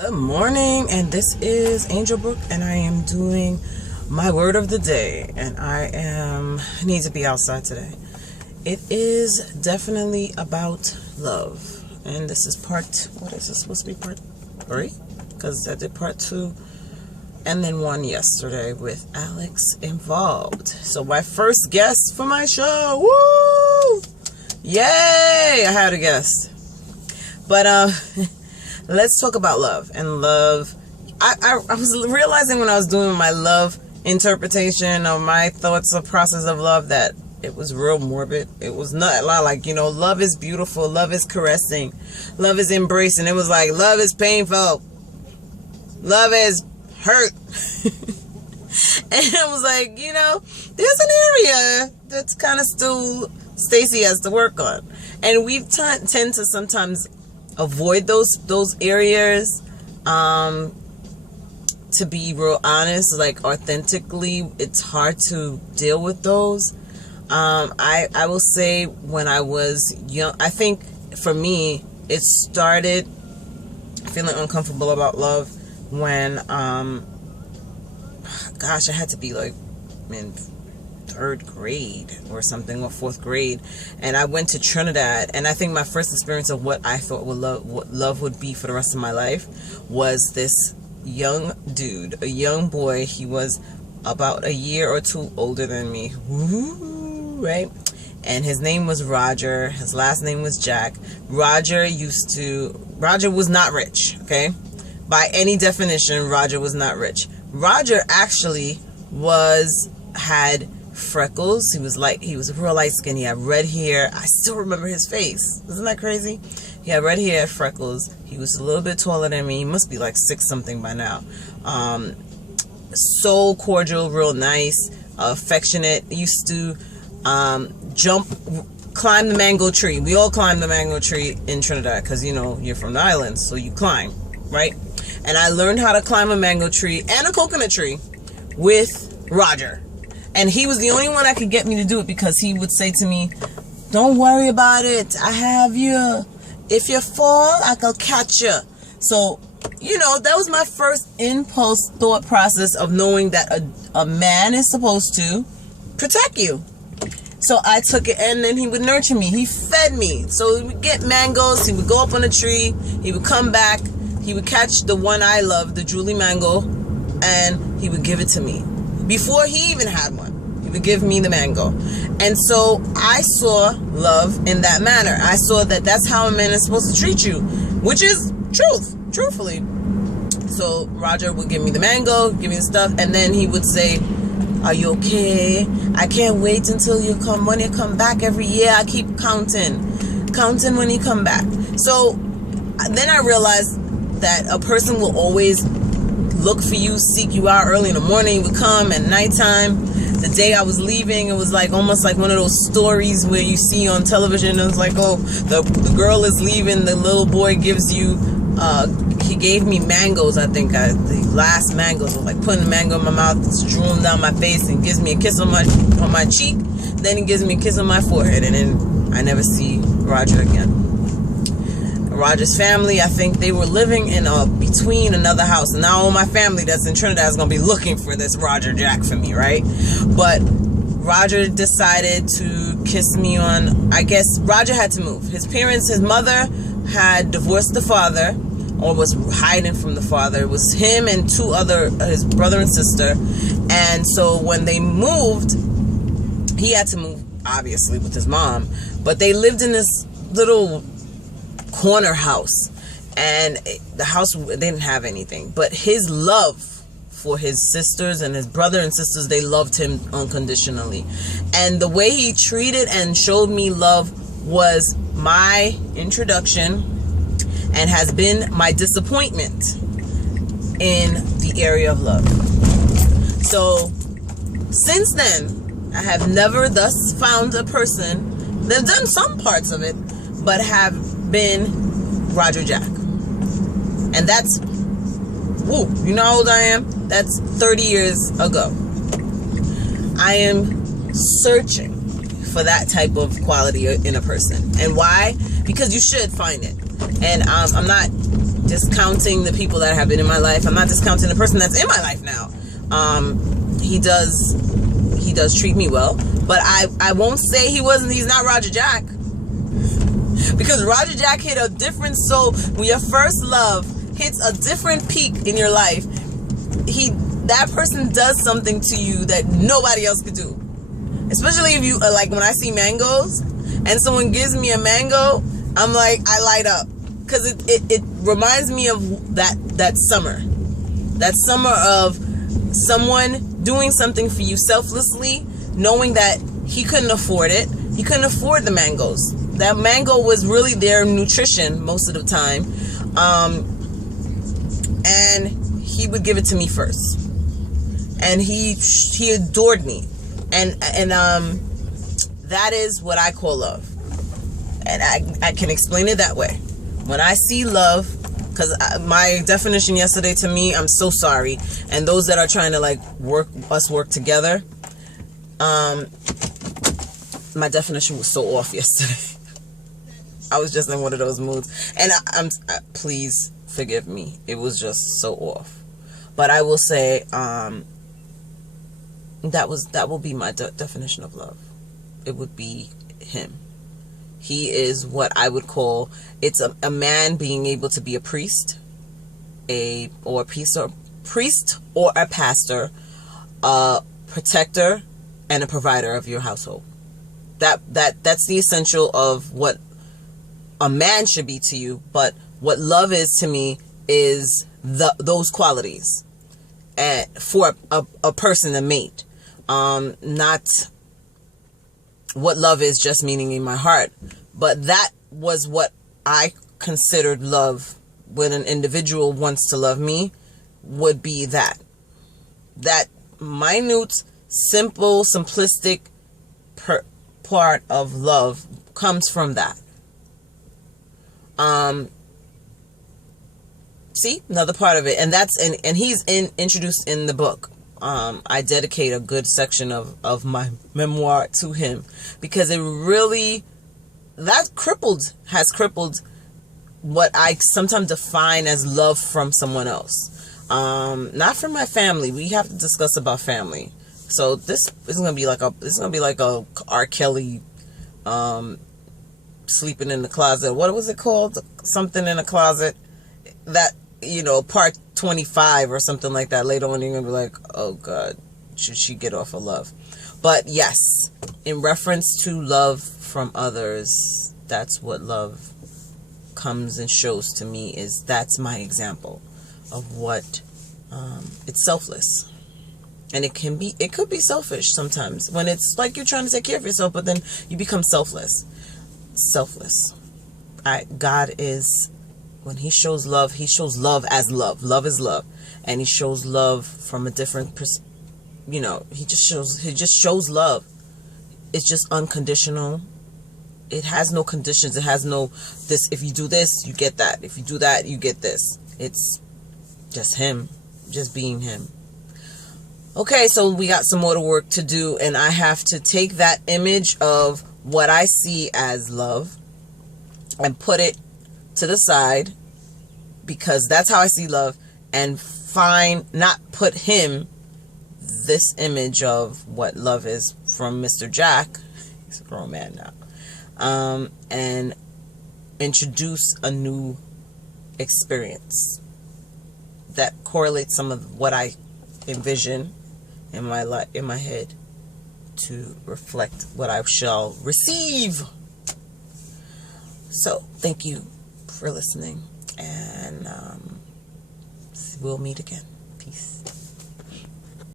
Good morning, and this is Angel Brook, and I am doing my word of the day, and I need to be outside today. It is definitely about love, and this is what is this supposed to be, part 3? Because I did part 2 and then 1 yesterday with Alex involved. So my first guest for my show, woo! Yay! I had a guest. But let's talk about love. And love, I was realizing when I was doing my love interpretation of my thoughts of process of love that it was real morbid. It was not like, love is beautiful, love is caressing, love is embracing. It was like, love is painful, love is hurt. And I was like, there's an area that's kind of still Stacy has to work on. And we tend to sometimes avoid those areas. To be real honest, like authentically, it's hard to deal with those. I will say when I was young, I think for me, it started feeling uncomfortable about love when, I had to be like in 3rd grade or something, or 4th grade, and I went to Trinidad, and I think my first experience of what I thought what love would be for the rest of my life was this young dude, a young boy. He was about a year or 2 older than me. Woo, right? And his name was Roger. His last name was Jack. Roger was not rich, okay? By any definition, Roger was not rich. Roger actually had freckles. He was real light skin. He had red hair. I still remember his face. Isn't that crazy? He had red hair, freckles. He was a little bit taller than me. He must be like 6 something by now. So cordial, real nice, affectionate. He used to climb the mango tree. We all climb the mango tree in Trinidad because you're from the islands, so you climb, right? And I learned how to climb a mango tree and a coconut tree with Roger. And he was the only one that could get me to do it, because he would say to me, "Don't worry about it. I have you. If you fall, I can catch you." So, that was my first impulse thought process of knowing that a man is supposed to protect you. So I took it, and then he would nurture me. He fed me. So we would get mangoes. He would go up on a tree. He would come back. He would catch the one I love, the Julie mango, and he would give it to me. Before he even had one, he would give me the mango. And so I saw love in that manner. I saw that that's how a man is supposed to treat you, which is truthfully. So Roger would give me the mango, give me the stuff, and then he would say, "Are you okay? I can't wait until you come. When you come back every year, I keep counting when you come back." So then I realized that a person will always look for you, seek you out. Early in the morning, he would come. At nighttime, the day I was leaving, it was like almost like one of those stories where you see on television. It was like, oh, the girl is leaving, the little boy gives you, he gave me mangoes. I think the last mangoes was like putting the mango in my mouth, drooling down my face, and gives me a kiss on my cheek. Then he gives me a kiss on my forehead, and then I never see Roger again. Roger's family, I think they were living in between another house. And now all my family that's in Trinidad is going to be looking for this Roger Jack for me, right? But Roger decided to kiss me on, I guess Roger had to move. His mother had divorced the father, or was hiding from the father. It was him and 2 his brother and sister. And so when they moved, he had to move, obviously, with his mom. But they lived in this little corner house, and the house, they didn't have anything, but his love for his sisters and his brother and sisters, they loved him unconditionally. And the way he treated and showed me love was my introduction, and has been my disappointment in the area of love. So since then, I have never thus found a person that done some parts of it, but have been Roger Jack. And that's, you know how old I am? That's 30 years ago. I am searching for that type of quality in a person. And why? Because you should find it. And I'm not discounting the people that have been in my life. I'm not discounting the person that's in my life now. He does treat me well, but I won't say he's not Roger Jack, because Roger Jack hit a different soul. When your first love hits a different peak in your life, that person does something to you that nobody else could do. Especially if you like, when I see mangoes and someone gives me a mango, I'm like, I light up, because it reminds me of that summer of someone doing something for you selflessly, knowing that he couldn't afford it. He couldn't afford the mangoes. That mango was really their nutrition most of the time, and he would give it to me first, and he adored me, and that is what I call love, and I can explain it that way. When I see love, because my definition yesterday, to me, I'm so sorry, and those that are trying to like work together, my definition was so off yesterday. I was just in one of those moods, and please forgive me. It was just so off. But I will say, that will be my definition of love. It would be him. He is what I would call, it's a man being able to be a priest, or a pastor, a protector, and a provider of your household. That's the essential of what a man should be to you. But what love is to me is those qualities, and for a person, a mate, not what love is just meaning in my heart. But that was what I considered love. When an individual wants to love me, would be that minute, simple, simplistic part of love comes from that. See, another part of it, and he's introduced in the book. I dedicate a good section of my memoir to him, because it really has crippled what I sometimes define as love from someone else. Not from my family. We have to discuss about family. So this is gonna be like a R. Kelly, sleeping in the closet. What was it called? Something in a closet. That, part 25 or something like that. Later on, you're gonna be like, oh God, should she get off of love? But yes, in reference to love from others, that's what love comes and shows to me. That's my example of what it's selfless. And it could be selfish sometimes, when it's like you're trying to take care of yourself, but then you become selfless. God is, when he shows love as love. Love is love, and he shows love from a different he just shows love. It's just unconditional. It has no conditions. It has no this. If you do this, you get that. If you do that, you get this. It's just him, just being him. Okay, so we got some more work to do, and I have to take that image of what I see as love and put it to the side, because that's how I see love, and not put him, this image of what love is from Mr. Jack, he's a grown man now, and introduce a new experience that correlates some of what I envision in my head to reflect what I shall receive. So thank you for listening, and we'll meet again.